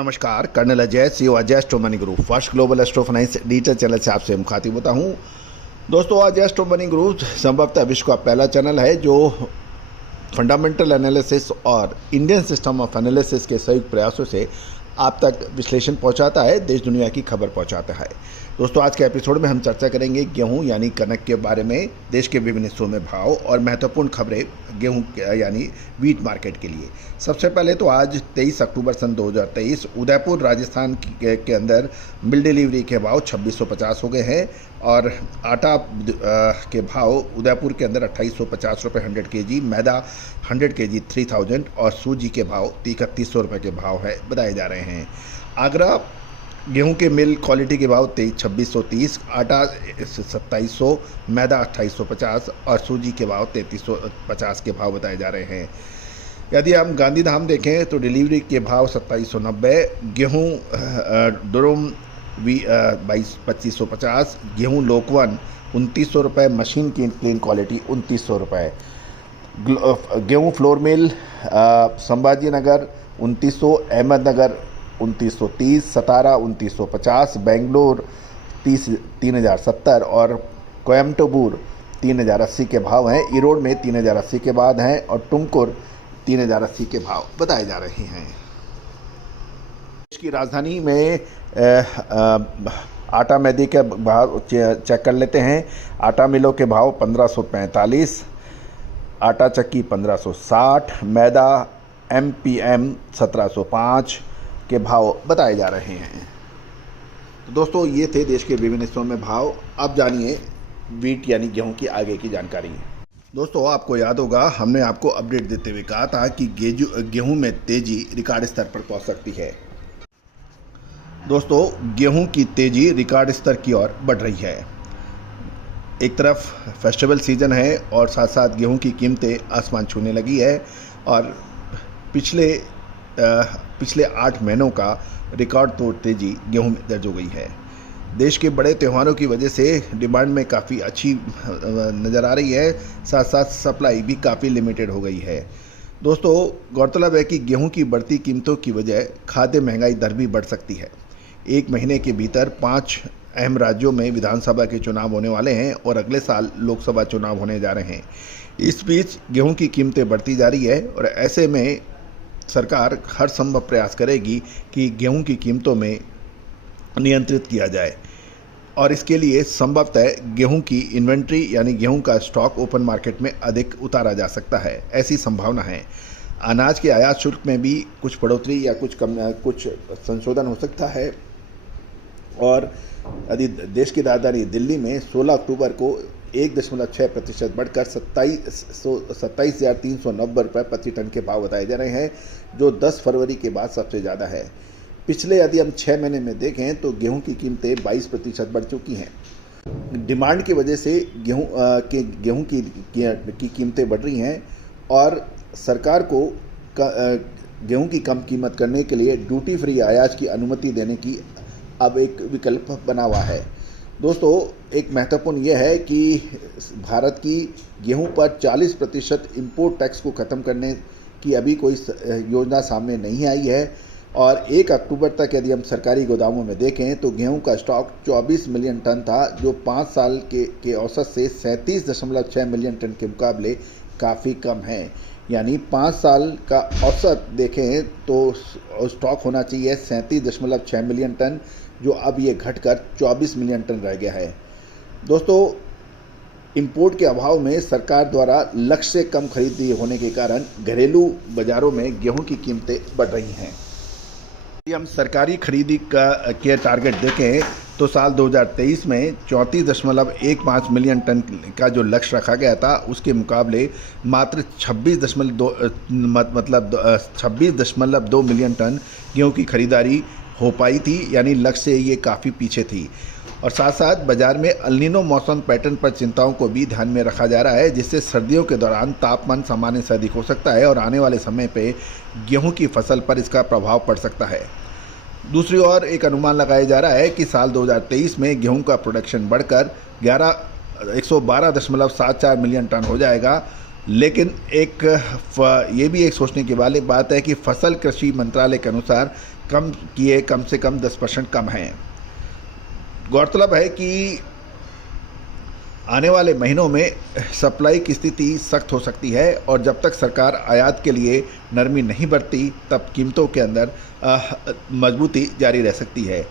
नमस्कार, colonel Ajay, CEO Ajay astro money group first global astro finance digital channel से आपसे मुखातिब होता हूं। दोस्तों, अजय एस्ट्रो मनी ग्रुप संभवतः विश्व का पहला चैनल है जो फंडामेंटल एनालिसिस और इंडियन सिस्टम ऑफ एनालिसिस के संयुक्त प्रयासों से आप तक विश्लेषण पहुंचाता है, देश दुनिया की खबर पहुंचाता है। दोस्तों, आज के एपिसोड में हम चर्चा करेंगे गेहूं यानी कनक के बारे में, देश के विभिन्न हिस्सों में भाव और महत्वपूर्ण खबरें गेहूं यानी वीट मार्केट के लिए। सबसे पहले तो आज 23 अक्टूबर सन 2023 उदयपुर राजस्थान के अंदर मिल डिलीवरी के भाव 2650 हो गए हैं और आटा के भाव उदयपुर के अंदर 2850 रुपये 100 kg, मैदा 100 kg 3000 और सूजी के भाव 3100 रुपये के भाव है बताए जा रहे हैं। आगरा गेहूं के मिल क्वालिटी के भाव 2630, आटा 2700, मैदा 2850 और सूजी के भाव 3350 के भाव बताए जा रहे हैं। यदि हम गांधीधाम देखें तो डिलीवरी के भाव 2790, गेहूं दुरुम 2550, गेहूं लोकवन 2900 रुपये, मशीन की प्लेन क्वालिटी 2900 रुपये, गेहूं फ्लोर मिल संभाजी नगर 2900, अहमदनगर 2930, सतारा 2950, बेंगलोर 3070 और कोयम्बटूर 3080 के भाव हैं। ईरोड में 3080 के बाद हैं और टुमकुर 3080 के भाव बताए जा रहे हैं। देश की राजधानी में आटा मैदे के भाव चेक कर लेते हैं। आटा मिलों के भाव 1545, आटा चक्की 1560, मैदा MPM 1705 के भाव बताए जा रहे हैं। तो दोस्तों, ये थे देश के विभिन्न हिस्सों में भाव। अब जानिए वीट यानी गेहूं की आगे की जानकारी। दोस्तों, आपको याद होगा हमने आपको अपडेट देते हुए कहा था कि गेहूं में तेजी रिकॉर्ड स्तर पर पहुंच सकती है। दोस्तों, गेहूं की तेजी रिकॉर्ड स्तर की ओर बढ़ रही है। एक तरफ फेस्टिवल सीजन है और साथ साथ गेहूं की कीमतें आसमान छूने लगी है और पिछले 8 महीनों का रिकॉर्ड तोड़ तेजी गेहूं में दर्ज हो गई है। देश के बड़े त्योहारों की वजह से डिमांड में काफ़ी अच्छी नज़र आ रही है, साथ साथ सप्लाई भी काफ़ी लिमिटेड हो गई है। दोस्तों, गौरतलब है कि गेहूं की बढ़ती कीमतों की वजह खाद्य महंगाई दर भी बढ़ सकती है। एक महीने के भीतर 5 अहम राज्यों में विधानसभा के चुनाव होने वाले हैं और अगले साल लोकसभा चुनाव होने जा रहे हैं। इस बीच गेहूं की कीमतें बढ़ती जा रही है और ऐसे में सरकार हर संभव प्रयास करेगी कि गेहूं की कीमतों में नियंत्रित किया जाए और इसके लिए संभवतः गेहूं की इन्वेंट्री यानी गेहूं का स्टॉक ओपन मार्केट में अधिक उतारा जा सकता है, ऐसी संभावना है। अनाज के आयात शुल्क में भी कुछ बढ़ोतरी या कुछ संशोधन हो सकता है और यदि देश की राजधानी दिल्ली में 16 अक्टूबर को 1.6% बढ़कर 27,390 रुपये प्रति टन के भाव बताए जा रहे हैं, जो 10 फरवरी के बाद सबसे ज़्यादा है। पिछले यदि हम 6 महीने में देखें तो गेहूं की कीमतें 22% बढ़ चुकी हैं। डिमांड की वजह से गेहूं की कीमतें बढ़ रही हैं और सरकार को गेहूं की कम कीमत करने के लिए ड्यूटी फ्री आयात की अनुमति देने की अब एक विकल्प बना हुआ है। दोस्तों, एक महत्वपूर्ण यह है कि भारत की गेहूं पर 40% इंपोर्ट टैक्स को ख़त्म करने की अभी कोई योजना सामने नहीं आई है और 1 अक्टूबर तक यदि हम सरकारी गोदामों में देखें तो गेहूं का स्टॉक 24 मिलियन टन था, जो 5 साल के औसत से 37.6 मिलियन टन के मुकाबले काफ़ी कम है। यानी 5 साल का औसत देखें तो स्टॉक होना चाहिए 37.6 मिलियन टन, जो अब ये घटकर 24 मिलियन टन रह गया है। दोस्तों, इंपोर्ट के अभाव में सरकार द्वारा लक्ष्य से कम खरीदी होने के कारण घरेलू बाज़ारों में गेहूं की कीमतें बढ़ रही हैं। यदि हम सरकारी खरीदी के टारगेट देखें तो साल 2023 में 34.15 मिलियन टन का जो लक्ष्य रखा गया था, उसके मुकाबले मात्र 26.2 मिलियन टन गेहूं की खरीदारी हो पाई थी, यानी लक्ष्य से ये काफ़ी पीछे थी। और साथ साथ बाजार में अल्नीनो मौसम पैटर्न पर चिंताओं को भी ध्यान में रखा जा रहा है, जिससे सर्दियों के दौरान तापमान सामान्य से अधिक हो सकता है और आने वाले समय पे गेहूं की फसल पर इसका प्रभाव पड़ सकता है। दूसरी ओर एक अनुमान लगाया जा रहा है कि साल 2023 में गेहूं का प्रोडक्शन बढ़कर 112.74 मिलियन टन हो जाएगा लेकिन ये भी एक सोचने की वाली बात है कि फसल कृषि मंत्रालय के अनुसार कम से कम 10% कम है। गौरतलब है कि आने वाले महीनों में सप्लाई की स्थिति सख्त हो सकती है और जब तक सरकार आयात के लिए नरमी नहीं बरती तब कीमतों के अंदर मजबूती जारी रह सकती है।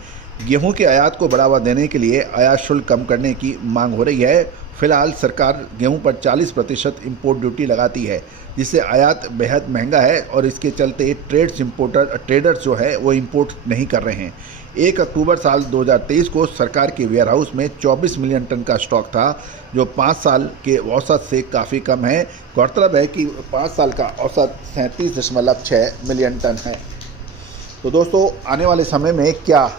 गेहूं के आयात को बढ़ावा देने के लिए आयात शुल्क कम करने की मांग हो रही है। फिलहाल सरकार गेहूं पर 40% इंपोर्ट ड्यूटी लगाती है, जिससे आयात बेहद महंगा है और इसके चलते ट्रेडर्स जो है वो इंपोर्ट नहीं कर रहे हैं। 1 अक्टूबर साल 2023 को सरकार के वेयरहाउस में 24 मिलियन टन का स्टॉक था, जो 5 साल के औसत से काफ़ी कम है। गौरतलब है कि 5 साल का औसत 37.6 मिलियन टन है। तो दोस्तों, आने वाले समय में क्या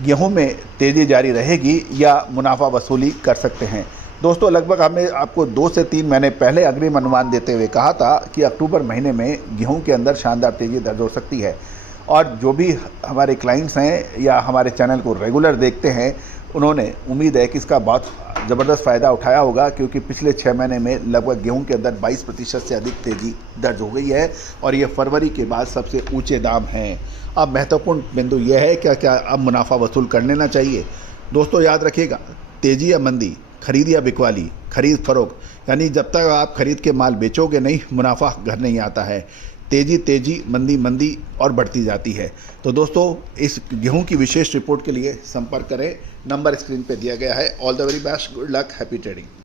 गेहूं में तेज़ी जारी रहेगी या मुनाफा वसूली कर सकते हैं? दोस्तों, लगभग हमने आपको 2 से 3 महीने पहले अग्रिम अनुमान देते हुए कहा था कि अक्टूबर महीने में गेहूं के अंदर शानदार तेज़ी दर्ज हो सकती है और जो भी हमारे क्लाइंट्स हैं या हमारे चैनल को रेगुलर देखते हैं, उन्होंने उम्मीद है कि इसका बहुत ज़बरदस्त फ़ायदा उठाया होगा, क्योंकि पिछले 6 महीने में लगभग गेहूं के अंदर 22% से अधिक तेज़ी दर्ज हो गई है और ये फरवरी के बाद सबसे ऊंचे दाम हैं। अब महत्वपूर्ण बिंदु यह है क्या अब मुनाफा वसूल कर लेना चाहिए? दोस्तों, याद रखिएगा, तेज़ी या मंदी, खरीद या बिकवाली, खरीद फरोख्त, यानी जब तक आप खरीद के माल बेचोगे नहीं, मुनाफा घर नहीं आता है। तेज़ी, मंदी और बढ़ती जाती है। तो दोस्तों, इस गेहूं की विशेष रिपोर्ट के लिए संपर्क करें, नंबर स्क्रीन पे दिया गया है। All the very best, good luck, happy trading.